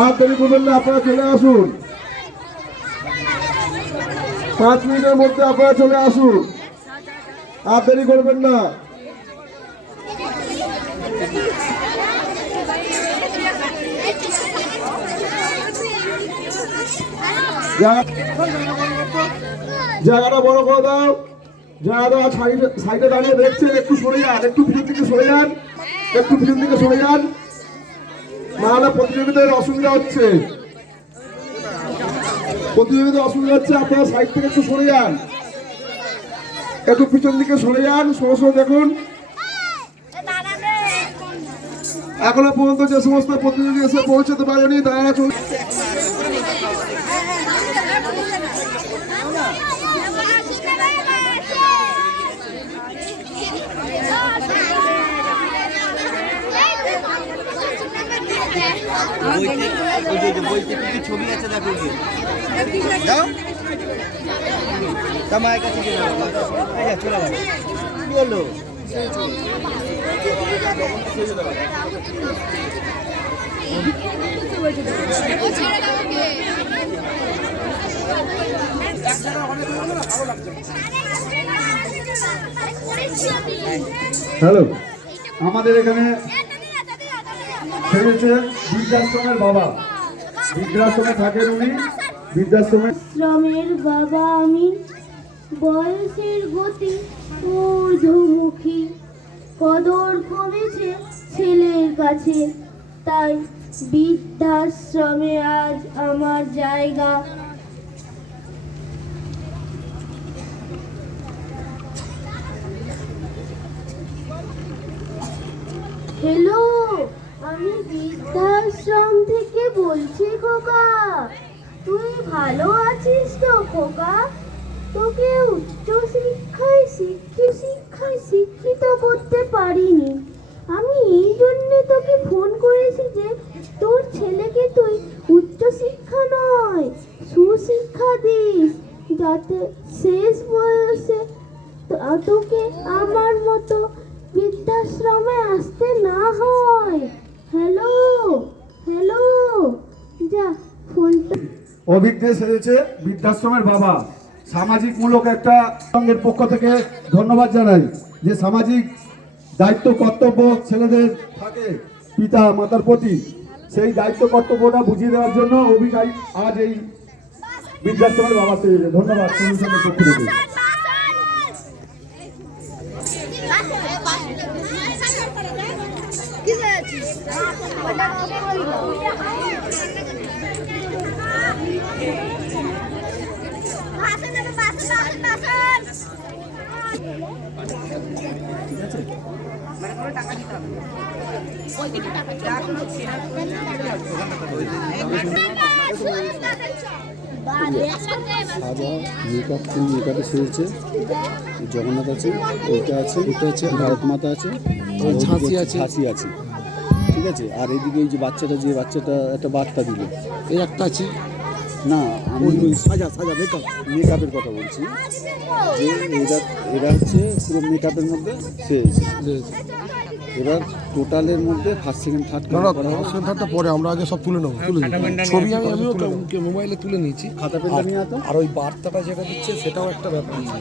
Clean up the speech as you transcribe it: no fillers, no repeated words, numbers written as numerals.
আর দেরি করবেন না, আপনারা চলে আসুন। 5 মিনিটের মধ্যে আপনারা চলে আসুন, আর দেরি করবেন না। জায়গাটা বড় করে দাও। যারা সাইডে দাঁড়িয়ে দেখছেন একটু সরে যান, একটু পিছন দিকে সরে যান, একটু পিছন দিকে সরে যান, নাহলে প্রতিযোগিতার অসুবিধা হচ্ছে। প্রতিযোগিতার অসুবিধা হচ্ছে, আপনারা সাইড থেকে একটু সরে যান, একটু পিছন দিকে সরে যান, সরে সরে দেখুন। এখনো পর্যন্ত যে সমস্ত প্রতিযোগী এসে পৌঁছতে পারেনি তারা চলে। ছবি আছে দেখো, দাও তোমার কাছে চলে যাবে। কি হলো? হ্যালো, আমাদের এখানে ছেড়েছে বৃদ্ধাশ্রমের বাবা। বৃদ্ধাশ্রমে থাকেন উনি, বৃদ্ধাশ্রমের বাবা আমি। বয়সের গতি ঊর্ধ্বমুখী, কদর কমেছে ছেলের কাছে, তাই বৃদ্ধাশ্রমে আজ আমার জায়গা। হ্যালো, আমি বৃদ্ধাশ্রম থেকে বলছি খোকা। তুই ভালো আছিস তো খোকা? তোকে উচ্চ শিক্ষায় শিক্ষিত করতে পারিনি। আমি এই জন্যে তোকে ফোন করেছি যে তোর ছেলেকে তুই উচ্চ শিক্ষা নয় সুশিক্ষা দিস, যাতে শেষ বয়সে তোকে আমার মতো বৃদ্ধাশ্রমে আসতে না হয়। হ্যালো হ্যালো, যা ফোনটা। অভিজ্ঞ সেরেছে বৃদ্ধাশ্রমের বাবা। সামাজিক মূলক একটা সঙ্গের পক্ষ থেকে ধন্যবাদ জানাই, যে সামাজিক দায়িত্ব কর্তব্য ছেলেদের থাকে পিতা মাতার প্রতি, সেই দায়িত্ব কর্তব্যটা বুঝিয়ে দেওয়ার জন্য অভিজ্ঞ আজ এই বৃদ্ধাশ্রমের বাবা সেরেছে। ধন্যবাদ সংগঠনের পক্ষ থেকে। মেকআপে সেরেছে, জগন্নাথ আছে, ওইটা আছে, ওটা আছে, ভারত মাতা আছে, ঝাঁসি আছে, ঠিক আছে। আর এইদিকে এই যে বাচ্চাটা একটা বার্তা দিল, এই একটা আছে না, আমি মেকআপের কথা বলছি, যে এরা হচ্ছে পুরো মেকআপের মধ্যে সেরেছে। এবার টোটালের মধ্যে ফার্স্ট সেকেন্ড থার্ড থার্ডটা পরে, আমরা আগে সব তুলে নেবো। ছবি আমিও মোবাইলে তুলে নিয়েছি, খাতা পেন নিয়ে আতো। আর ওই বার্তাটা যেটা দিচ্ছে সেটাও একটা ব্যাপার আছে।